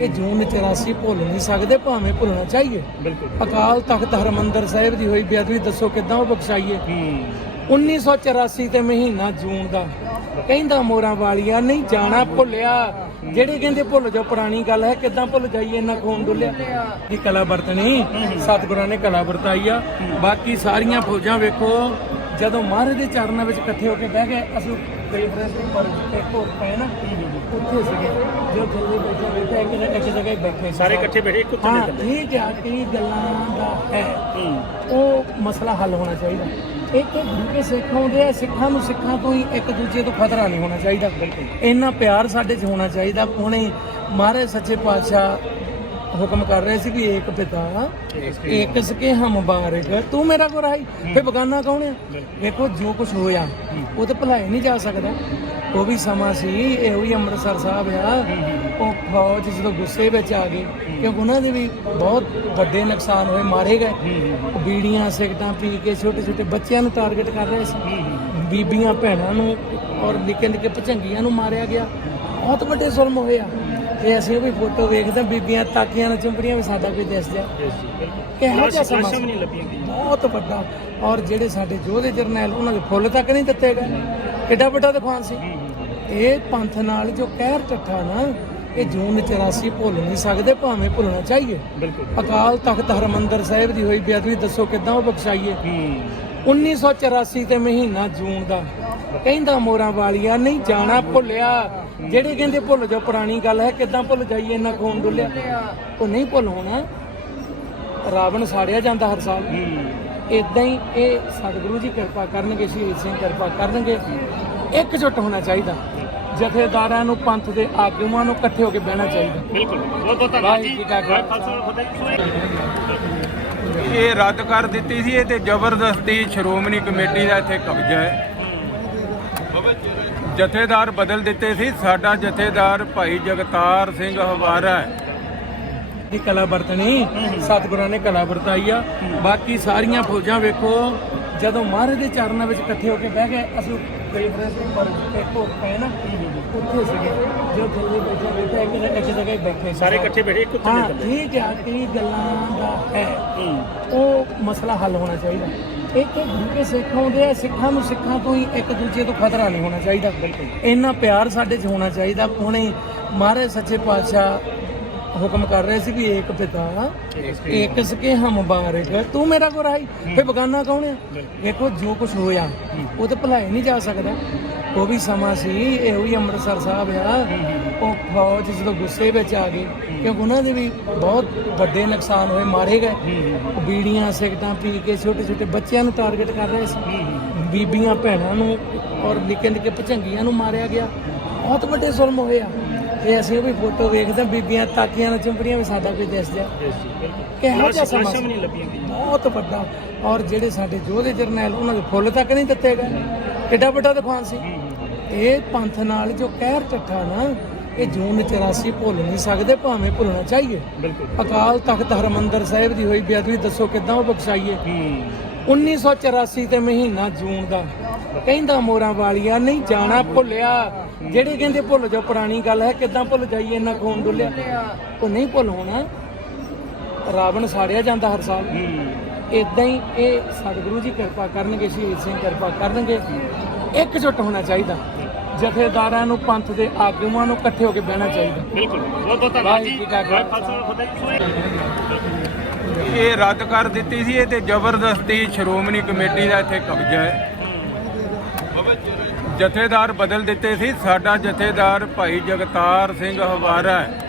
ਇਹ ਜੂਨ 84 ਭੁੱਲ ਨਹੀਂ ਸਕਦੇ ਭਾਵੇਂ ਭੁੱਲਣਾ ਚਾਹੀਏ। ਬਿਲਕੁਲ। ਅਕਾਲ ਤਖਤ ਹਰਮੰਦਰ ਸਾਹਿਬ ਦੀ ਹੋਈ ਬੇਅਦਬੀ ਦੱਸੋ ਕਿੱਦਾਂ ਉਹ ਬਖਸ਼ਾਈਏ? ਹੂੰ। 1984 ਤੇ ਮਹੀਨਾ ਜੂਨ ਦਾ। ਕਹਿੰਦਾ ਮੋਰਾਂ ਵਾਲੀਆ ਨਹੀਂ ਜਾਣਾ ਭੁੱਲਿਆ। ਜਿਹੜੇ ਕਹਿੰਦੇ ਭੁੱਲ ਜਾਓ ਪੁਰਾਣੀ ਗੱਲ ਹੈ ਕਿੱਦਾਂ ਭੁੱਲ ਜਾਈਏ ਇੰਨਾ ਖੂਨ ਡੁੱਲਿਆ। ਇਹ ਕਲਾ ਵਰਤਣੀ ਸਤਿਗੁਰਾਂ ਨੇ ਕਲਾ ਵਰਤਾਈ ਆ। ਬਾਕੀ ਸਾਰੀਆਂ ਫੌਜਾਂ ਵੇਖੋ ਜਦੋਂ ਮਹਾਰਾਜ ਦੇ ਚਰਨਾਂ ਵਿੱਚ ਇਕੱਠੇ ਹੋ ਕੇ ਬਹਿ ਗਏ ਅਸੀਂ ਗਏ ਫਰੈਸ ਪਰ ਇੱਕ ਹੋ ਪਏ ਨਾ ਉੱਥੇ ਸੀਗੇ ਜੋ ਥੱਲੇ ਬੈਠੇ ਬੈਠੇ ਇੱਕ ਜਗ੍ਹਾ- ਇੱਕ ਜਗ੍ਹਾ ਬੈਠੇ ਸਾਰੇ ਇਕੱਠੇ ਬੈਠੇ ਇੱਕ ਉੱਤੇ ਹਾਂ ਠੀਕ ਆ ਕਈ ਗੱਲਾਂ ਦਾ ਹੈ। ਉਹ ਮਸਲਾ ਹੱਲ ਹੋਣਾ ਚਾਹੀਦਾ। ਇੱਕ ਗੁਰੂ ਕੇ ਸਿੱਖ ਆਉਂਦੇ ਆ ਸਿੱਖਾਂ ਨੂੰ ਸਿੱਖਾਂ ਤੋਂ ਹੀ ਇੱਕ ਦੂਜੇ ਤੋਂ ਖਤਰਾ ਨਹੀਂ ਹੋਣਾ ਚਾਹੀਦਾ। ਇੰਨਾ ਪਿਆਰ ਸਾਡੇ 'ਚ ਹੋਣਾ ਚਾਹੀਦਾ। ਹੁਣੇ ਮਹਾਰਾਜ ਸੱਚੇ ਪਾਤਸ਼ਾਹ ਹੁਕਮ ਕਰ ਰਹੇ ਸੀ ਵੀ ਏਕ ਪਿਤਾ ਏਕ ਸਕੇ ਹਮ ਮੁਬਾਰਕ ਤੂੰ ਮੇਰਾ ਗੁਰਾਈ ਫੇ ਬਗਾਨਾ ਕੌਣ ਆ? ਵੇਖੋ ਜੋ ਕੁਝ ਹੋਇਆ ਉਹ ਤੇ ਭੁਲਾਇਆ ਨਹੀਂ ਜਾ ਸਕਦਾ। ਉਹ ਵੀ ਸਮਾਂ ਸੀ ਇਹੋ ਹੀ ਅੰਮ੍ਰਿਤਸਰ ਸਾਹਿਬ ਆ। ਉਹ ਫੌਜ ਜਦੋਂ ਗੁੱਸੇ ਵਿੱਚ ਆ ਗਈ ਕਿਉਂਕਿ ਉਹਨਾਂ ਦੇ ਵੀ ਬਹੁਤ ਵੱਡੇ ਨੁਕਸਾਨ ਹੋਏ ਮਾਰੇ ਗਏ। ਉਹ ਬੀੜੀਆਂ ਸਿਗਟਾਂ ਪੀ ਕੇ ਛੋਟੇ ਛੋਟੇ ਬੱਚਿਆਂ ਨੂੰ ਟਾਰਗੇਟ ਕਰ ਰਹੇ ਸੀ। ਬੀਬੀਆਂ ਭੈਣਾਂ ਨੂੰ ਔਰ ਨਿੱਕੇ ਨਿੱਕੇ ਭਚੰਗੀਆਂ ਨੂੰ ਮਾਰਿਆ ਗਿਆ। ਬਹੁਤ ਵੱਡੇ ਜ਼ੁਲਮ ਹੋਏ ਆ। ਤੇ ਅਸੀਂ ਉਹ ਵੀ ਫੋਟੋ ਵੇਖਦੇ ਬੀਬੀਆਂ ਤਾਕੀਆਂ ਨਾਲ ਚੁੰਬੜੀਆਂ ਵੀ ਸਾਡਾ ਕੋਈ ਦਿਸ ਜਾ ਕਿਹੋ ਜਿਹਾ ਸਮਾਂ ਨਹੀਂ ਲੱਭੀਆਂ ਬਹੁਤ ਵੱਡਾ। ਔਰ ਜਿਹੜੇ ਸਾਡੇ ਯੋਧੇ ਜਰਨੈਲ ਉਹਨਾਂ ਦੇ ਫੁੱਲ ਤੱਕ ਨਹੀਂ ਦਿੱਤੇ ਗਏ। ਕਿੱਡਾ ਵੱਡਾ ਤੂਫਾਨ ਸੀ। ਇਹ ਪੰਥ ਨਾਲ ਜੋ ਕਹਿਰ ਟੱਠਾ ਨਾ ਇਹ ਜੂਨ 84 ਭੁੱਲ ਨਹੀਂ ਸਕਦੇ ਭਾਵੇਂ ਭੁੱਲਣਾ ਚਾਹੀਏ। ਬਿਲਕੁਲ। ਅਕਾਲ ਤਖਤ ਹਰਮੰਦਰ ਸਾਹਿਬ ਦੀ ਹੋਈ ਬੇਅਦਬੀ ਦੱਸੋ ਕਿੱਦਾਂ ਉਹ ਬਖਸ਼ਾਈਏ? ਹੂੰ। 1984 ਤੇ ਮਹੀਨਾ ਜੂਨ ਦਾ। ਕਹਿੰਦਾ ਮੋਰਾਂ ਵਾਲੀਆ ਨਹੀਂ ਜਾਣਾ ਭੁੱਲਿਆ। ਜਿਹੜੇ ਕਹਿੰਦੇ ਭੁੱਲ ਜਾਓ ਪੁਰਾਣੀ ਗੱਲ ਹੈ ਕਿੱਦਾਂ ਭੁੱਲ ਜਾਈਏ ਇੰਨਾ ਖੂਨ ਡੁੱਲਿਆ। ਉਹ ਨਹੀਂ ਭੁੱਲ ਹੋਣਾ। ਰਾਵਣ ਸਾੜਿਆ ਜਾਂਦਾ ਹਰ ਸਾਲ। ਹੂੰ ਇਦਾਂ ਹੀ ਇਹ ਸਤਿਗੁਰੂ ਜੀ ਕਿਰਪਾ ਕਰਨਗੇ ਸ਼ਹੀਦ ਸਿੰਘ ਕਿਰਪਾ ਕਰਨਗੇ। ਇਕਜੁੱਟ ਹੋਣਾ ਚਾਹੀਦਾ। ਜਥੇਦਾਰਾਂ ਨੂੰ ਪੰਥ ਦੇ ਆਗੂਆਂ ਨੂੰ ਇਕੱਠੇ ਹੋ ਕੇ ਬਹਿਣਾ ਚਾਹੀਦਾ। ਬਿਲਕੁਲ। ਬਹੁਤ ਬਹੁਤ ਧੰਨਵਾਦ ਜੀ। ਇਹ ਰੱਦ ਕਰ ਦਿੱਤੀ ਸੀ ਇਹ ਤੇ ਜ਼ਬਰਦਸਤੀ ਸ਼੍ਰੋਮਣੀ ਕਮੇਟੀ ਦਾ ਇੱਥੇ ਕਬਜ਼ਾ ਹੈ। ਜਥੇਦਾਰ ਬਦਲ ਦਿੱਤੇ ਸੀ। ਸਾਡਾ ਜਥੇਦਾਰ ਭਾਈ ਜਗਤਾਰ ਸਿੰਘ ਹਵਾਰਾ ਹੈ। ਦੀ ਕਲਾ ਵਰਤਣੀ। ਸਤਿਗੁਰਾਂ ਨੇ ਕਲਾ ਵਰਤਾਈ ਆ। ਬਾਕੀ ਸਾਰੀਆਂ ਫੌਜਾਂ ਵੇਖੋ ਜਦੋਂ ਮਹਾਰਾਜ ਦੇ ਚਰਨਾਂ ਵਿੱਚ ਇਕੱਠੇ ਹੋ ਕੇ ਬਹਿ ਗਏ ਅਸੀਂ ਗਏ ਫਰੈਸ ਪਰ ਇੱਕ ਹੋ ਪਏ ਨਾ ਉੱਥੇ ਸੀਗੇ। ਜੋ ਥੱਲੇ ਬੈਠੇ ਬੈਠੇ ਇੱਕ ਜਗ੍ਹਾ- ਇੱਕ ਜਗ੍ਹਾ ਬੈਠੇ ਸਾਰੇ ਇਕੱਠੇ ਬੈਠੇ ਇੱਕ ਉੱਤੇ ਹਾਂ ਠੀਕ ਆ ਕਈ ਗੱਲਾਂ ਦਾ ਹੈ। ਉਹ ਮਸਲਾ ਹੱਲ ਹੋਣਾ ਚਾਹੀਦਾ। ਇੱਕ ਗੁਰੂ ਕੇ ਸਿੱਖ ਆਉਂਦੇ ਆ ਸਿੱਖਾਂ ਨੂੰ ਸਿੱਖਾਂ ਤੋਂ ਹੀ ਇੱਕ ਦੂਜੇ ਤੋਂ ਖਤਰਾ ਨਹੀਂ ਹੋਣਾ ਚਾਹੀਦਾ। ਇੰਨਾ ਪਿਆਰ ਸਾਡੇ 'ਚ ਹੋਣਾ ਚਾਹੀਦਾ। ਹੁਣੇ ਮਹਾਰਾਜ ਸੱਚੇ ਪਾਤਸ਼ਾਹ ਹੁਕਮ ਕਰ ਰਹੇ ਸੀ ਵੀ ਏਕ ਪਿਤਾ ਏਕ ਸਕੇ ਹਮ ਮੁਬਾਰਕ ਤੂੰ ਮੇਰਾ ਗੁਰਾਈ ਫੇ ਬਗਾਨਾ ਕੌਣ ਆ? ਵੇਖੋ ਜੋ ਕੁਝ ਹੋਇਆ ਉਹ ਤੇ ਭੁਲਾਇਆ ਨਹੀਂ ਜਾ ਸਕਦਾ। ਉਹ ਵੀ ਸਮਾਂ ਸੀ ਇਹੋ ਹੀ ਅੰਮ੍ਰਿਤਸਰ ਸਾਹਿਬ ਆ। ਉਹ ਫੌਜ ਜਦੋਂ ਗੁੱਸੇ ਵਿੱਚ ਆ ਗਈ ਕਿਉਂਕਿ ਉਹਨਾਂ ਦੇ ਵੀ ਬਹੁਤ ਵੱਡੇ ਨੁਕਸਾਨ ਹੋਏ ਮਾਰੇ ਗਏ। ਉਹ ਬੀੜੀਆਂ ਸਿਗਟਾਂ ਪੀ ਕੇ ਛੋਟੇ ਛੋਟੇ ਬੱਚਿਆਂ ਨੂੰ ਟਾਰਗੇਟ ਕਰ ਰਹੇ ਸੀ। ਬੀਬੀਆਂ ਭੈਣਾਂ ਨੂੰ ਔਰ ਨਿੱਕੇ ਨਿੱਕੇ ਭਚੰਗੀਆਂ ਨੂੰ ਮਾਰਿਆ ਗਿਆ। ਬਹੁਤ ਵੱਡੇ ਜ਼ੁਲਮ ਹੋਏ ਆ। ਤੇ ਅਸੀਂ ਉਹ ਵੀ ਫੋਟੋ ਵੇਖਦੇ ਬੀਬੀਆਂ ਤਾਕੀਆਂ ਨਾਲ ਚੁੰਬੜੀਆਂ ਵੀ ਸਾਡਾ ਕੋਈ ਦਿਸ ਜਾ ਕਿਹੋ ਜਿਹਾ ਸਮਾਂ ਸੀ? ਬਹੁਤ ਵੱਡਾ। ਔਰ ਜਿਹੜੇ ਸਾਡੇ ਯੋਧੇ ਜਰਨੈਲ ਉਹਨਾਂ ਦੇ ਫੁੱਲ ਤੱਕ ਨਹੀਂ ਦਿੱਤੇ ਗਏ। ਕਿੱਡਾ ਵੱਡਾ ਤੂਫਾਨ ਸੀ। ਇਹ ਪੰਥ ਨਾਲ ਜੋ ਕਹਿਰ ਟੱਠਾ ਨਾ ਇਹ ਜੂਨ 84 ਭੁੱਲ ਨਹੀਂ ਸਕਦੇ ਭਾਵੇਂ ਭੁੱਲਣਾ ਚਾਹੀਏ। ਬਿਲਕੁਲ। ਅਕਾਲ ਤਖਤ ਹਰਮੰਦਰ ਸਾਹਿਬ ਦੀ ਹੋਈ ਬੇਅਦਬੀ ਦੱਸੋ ਕਿੱਦਾਂ ਉਹ ਬਖਸ਼ਾਈਏ? ਹੂੰ। 1984 ਤੇ ਮਹੀਨਾ ਜੂਨ ਦਾ। ਕਹਿੰਦਾ ਮੋਰਾਂ ਵਾਲੀਆ ਨਹੀਂ ਜਾਣਾ ਭੁੱਲਿਆ। ਜਿਹੜੇ ਕਹਿੰਦੇ ਭੁੱਲ ਜਾਓ ਪੁਰਾਣੀ ਗੱਲ ਹੈ ਕਿੱਦਾਂ ਭੁੱਲ ਜਾਈਏ ਇੰਨਾ ਖੂਨ ਡੁੱਲਿਆ। ਉਹ ਨਹੀਂ ਭੁੱਲ ਹੋਣਾ। ਰਾਵਣ ਸਾੜਿਆ ਜਾਂਦਾ ਹਰ ਸਾਲ। ਹੂੰ। ਇਦਾਂ ਹੀ ਇਹ ਸਤਿਗੁਰੂ ਜੀ ਕਿਰਪਾ ਕਰਨਗੇ ਸ਼ਹੀਦ ਸਿੰਘ ਕਿਰਪਾ ਕਰਨਗੇ। ਇਕਜੁੱਟ ਹੋਣਾ ਚਾਹੀਦਾ। ਜਥੇਦਾਰਾਂ ਨੂੰ ਪੰਥ ਦੇ ਆਗੂਆਂ ਨੂੰ ਇਕੱਠੇ ਹੋ ਕੇ ਬਹਿਣਾ ਚਾਹੀਦਾ। ਬਿਲਕੁਲ। ਬਹੁਤ ਬਹੁਤ ਧੰਨਵਾਦ ਜੀ। ਇਹ ਰੱਦ ਕਰ ਦਿੱਤੀ ਸੀ ਇਹ ਤੇ ਜ਼ਬਰਦਸਤੀ ਸ਼੍ਰੋਮਣੀ ਕਮੇਟੀ ਦਾ ਇੱਥੇ ਕਬਜ਼ਾ ਹੈ। ਜਥੇਦਾਰ ਬਦਲ ਦਿੱਤੇ ਸੀ। ਸਾਡਾ ਜਥੇਦਾਰ ਭਾਈ ਜਗਤਾਰ ਸਿੰਘ ਹਵਾਰਾ ਹੈ।